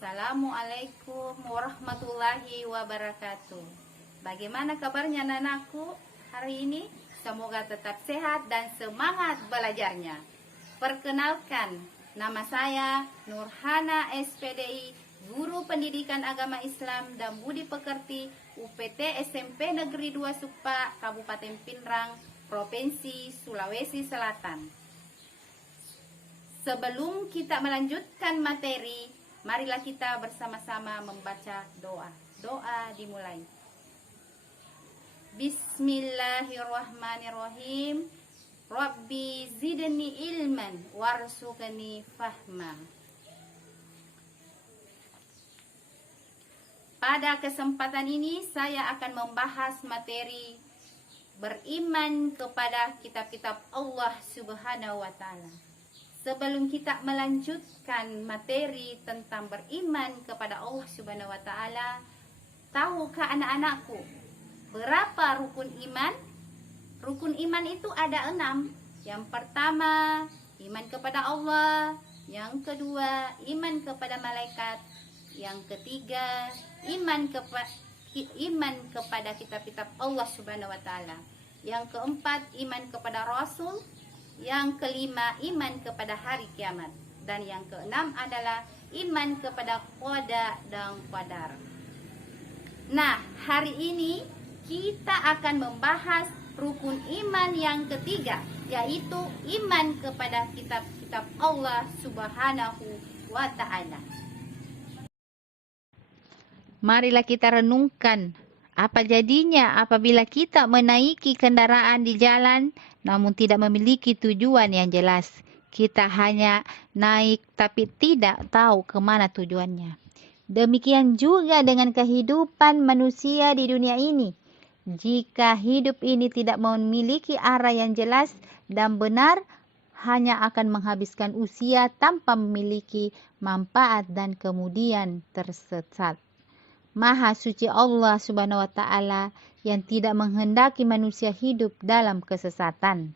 Assalamualaikum warahmatullahi wabarakatuh. Bagaimana kabarnya anakku hari ini? Semoga tetap sehat dan semangat belajarnya. Perkenalkan, nama saya Nurhana SPDI, Guru Pendidikan Agama Islam dan Budi Pekerti UPT SMP Negeri 2 Sukpa, Kabupaten Pinrang, Provinsi Sulawesi Selatan. Sebelum kita melanjutkan materi, marilah kita bersama-sama membaca doa. Doa dimulai. Bismillahirrahmanirrahim. Rabbi zidni ilman warzuqni fahma. Pada kesempatan ini saya akan membahas materi beriman kepada kitab-kitab Allah Subhanahu wa Ta'ala. Sebelum kita melanjutkan materi tentang beriman kepada Allah Subhanahu wa Ta'ala, tahukah anak-anakku berapa rukun iman? Rukun iman itu ada 6. Yang pertama, iman kepada Allah. Yang kedua, iman kepada malaikat. Yang ketiga, iman kepada kitab-kitab Allah Subhanahu wa Ta'ala. Yang keempat, iman kepada Rasul. Yang kelima, iman kepada hari kiamat. Dan yang keenam adalah iman kepada qada dan qadar. Nah, hari ini kita akan membahas rukun iman yang ketiga, yaitu iman kepada kitab-kitab Allah Subhanahu wa Ta'ala. Marilah kita renungkan, apa jadinya apabila kita menaiki kendaraan di jalan namun tidak memiliki tujuan yang jelas. Kita hanya naik tapi tidak tahu kemana tujuannya. Demikian juga dengan kehidupan manusia di dunia ini. Jika hidup ini tidak memiliki arah yang jelas dan benar, hanya akan menghabiskan usia tanpa memiliki manfaat dan kemudian tersesat. Maha suci Allah Subhanahu wa Ta'ala yang tidak menghendaki manusia hidup dalam kesesatan.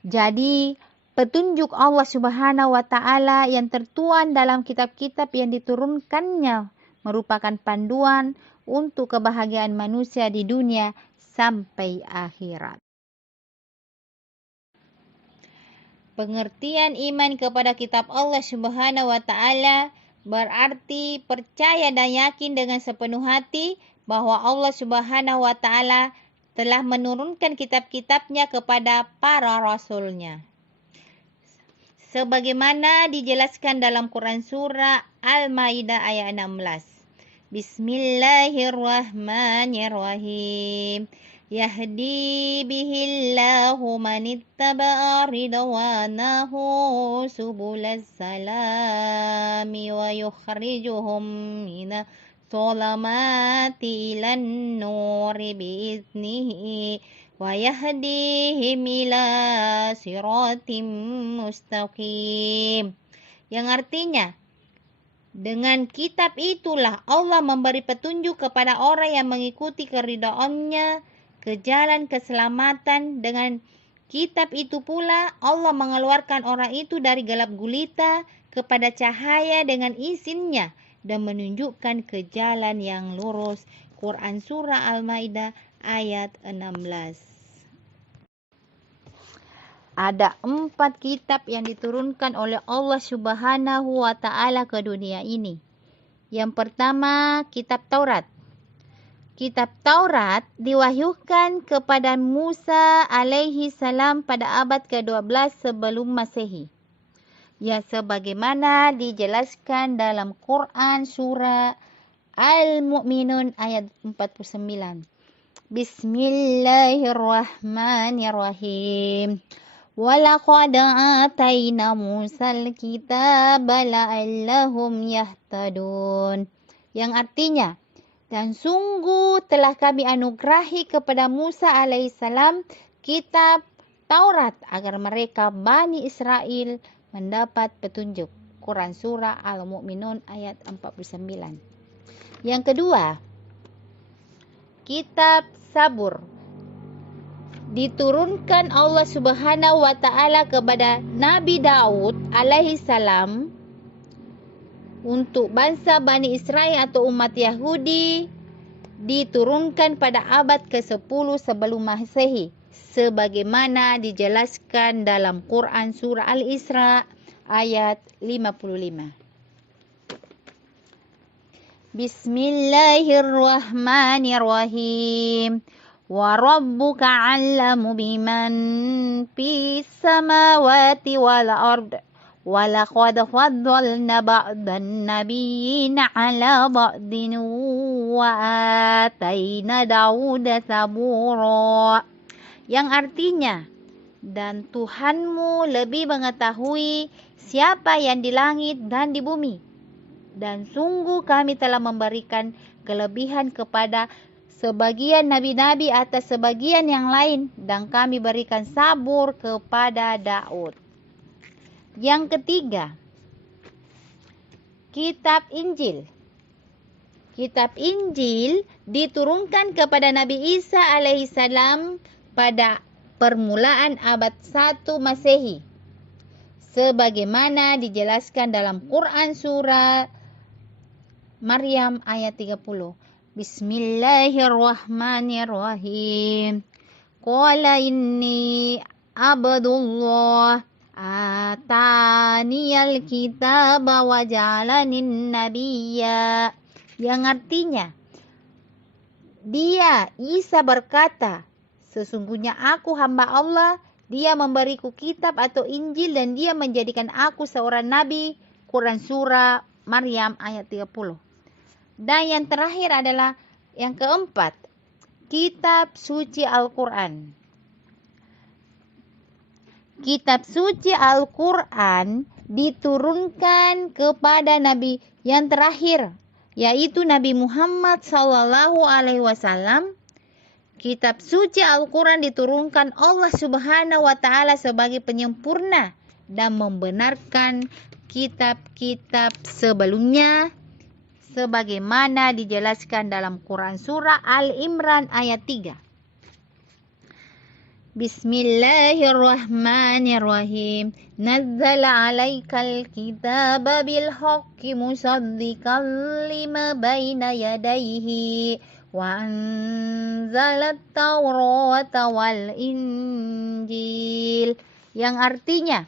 Jadi, petunjuk Allah Subhanahu wa Ta'ala yang tertuang dalam kitab-kitab yang diturunkannya merupakan panduan untuk kebahagiaan manusia di dunia sampai akhirat. Pengertian iman kepada kitab Allah Subhanahu wa Ta'ala berarti percaya dan yakin dengan sepenuh hati bahwa Allah Subhanahu wa Ta'ala telah menurunkan kitab-kitabnya kepada para rasulnya. Sebagaimana dijelaskan dalam Quran surah Al-Maidah ayat 16. Bismillahirrahmanirrahim. Yahdi bihillahu manittaba'a ridwanahu subulas salami wa yukhrijuhum minas salamati ilan nuri biiznihi wa yahdihim ila siratim mustaqim. Yang artinya, dengan kitab itulah Allah memberi petunjuk kepada orang yang mengikuti keridhaannya ke jalan keselamatan. Dengan kitab itu pula Allah mengeluarkan orang itu dari gelap gulita kepada cahaya dengan izinnya dan menunjukkan ke jalan yang lurus. Quran surah Al-Maidah ayat 16. Ada 4 kitab yang diturunkan oleh Allah Subhanahu wa Ta'ala ke dunia ini. Yang pertama, kitab Taurat. Kitab Taurat diwahyukan kepada Musa alaihi salam pada abad ke-12 sebelum Masehi. Ya, sebagaimana dijelaskan dalam Quran surah Al-Mu'minun ayat 49. Bismillahirrahmanirrahim. Walaqad ataina Musal kitaba la'allahum yahtadun. Yang artinya, dan sungguh telah kami anugerahi kepada Musa alaihissalam kitab Taurat agar mereka Bani Israel mendapat petunjuk. Quran surah Al-Mu'minun ayat 49. Yang kedua, kitab Sabur. Diturunkan Allah Subhanahu wa Ta'ala kepada Nabi Daud alaihissalam untuk bangsa Bani Israel atau umat Yahudi diturunkan pada abad ke-10 sebelum Masehi, sebagaimana dijelaskan dalam Quran surah Al-Isra ayat 55. Bismillahirrahmanirrahim. Wa rabbuka 'allamu biman fis samawati wal ard. Wa laqad faddalna ba'dan nabiyyina 'ala ba'din wa ataina Dauda zabura. Yang artinya, dan Tuhanmu lebih mengetahui siapa yang di langit dan di bumi. Dan sungguh kami telah memberikan kelebihan kepada sebagian nabi-nabi atas sebagian yang lain, dan kami berikan sabur kepada Daud. Yang ketiga, Kitab Injil. Kitab Injil diturunkan kepada Nabi Isa alaihissalam pada permulaan abad 1 Masehi, sebagaimana dijelaskan dalam Quran surah Maryam ayat 30. Bismillahirrahmanirrahim. Qala inni abdullah ataniyal kitaba wa ja'alanin nabiyya. Yang artinya, dia, Isa berkata, sesungguhnya aku hamba Allah, dia memberiku kitab atau Injil dan dia menjadikan aku seorang nabi. Quran surah Maryam ayat 30. Dan yang terakhir adalah yang keempat, Kitab Suci Al-Quran. Kitab Suci Al-Quran diturunkan kepada Nabi yang terakhir, yaitu Nabi Muhammad SAW. Kitab Suci Al-Quran diturunkan Allah Subhanahu wa Ta'ala sebagai penyempurna dan membenarkan kitab-kitab sebelumnya, sebagaimana dijelaskan dalam Quran surah Al-Imran ayat 3. Bismillahirrahmanirrahim. Nazzala 'alaikal kitaba bil haqqi musaddiqan lima baina yadayhi wa anzalat Taurata wal Injil. Yang artinya,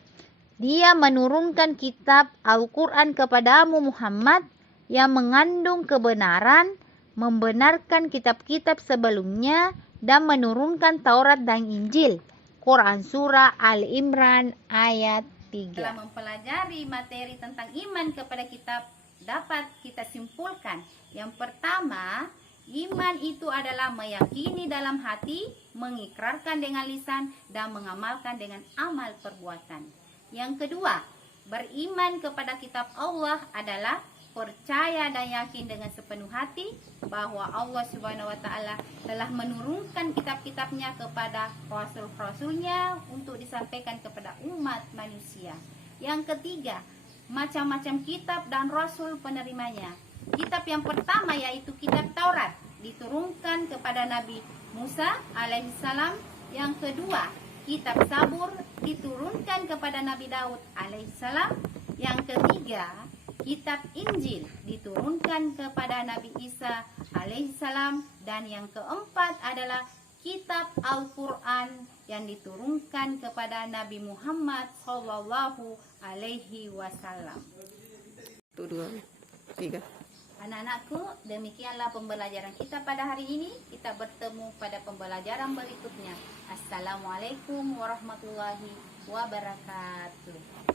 dia menurunkan kitab Al-Quran kepadamu Muhammad yang mengandung kebenaran, membenarkan kitab-kitab sebelumnya, dan menurunkan Taurat dan Injil. Quran surah Al-Imran ayat 3. Setelah mempelajari materi tentang iman kepada kitab, dapat kita simpulkan. Yang pertama, iman itu adalah meyakini dalam hati, mengikrarkan dengan lisan, dan mengamalkan dengan amal perbuatan. Yang kedua, beriman kepada kitab Allah adalah percaya dan yakin dengan sepenuh hati bahwa Allah Subhanahu wa Ta'ala telah menurunkan kitab-kitabnya kepada rasul-rasulnya untuk disampaikan kepada umat manusia. Yang ketiga, macam-macam kitab dan rasul penerimanya. Kitab yang pertama yaitu kitab Taurat diturunkan kepada Nabi Musa alaihissalam. Yang kedua, kitab Sabur diturunkan kepada Nabi Daud alaihissalam. Yang ketiga, kitab Injil diturunkan kepada Nabi Isa alaihissalam. Dan yang keempat adalah kitab Al-Quran yang diturunkan kepada Nabi Muhammad sallallahu alaihi wasallam. 1, 2, 3. Anak-anakku, demikianlah pembelajaran kita pada hari ini. Kita bertemu pada pembelajaran berikutnya. Assalamualaikum warahmatullahi wabarakatuh.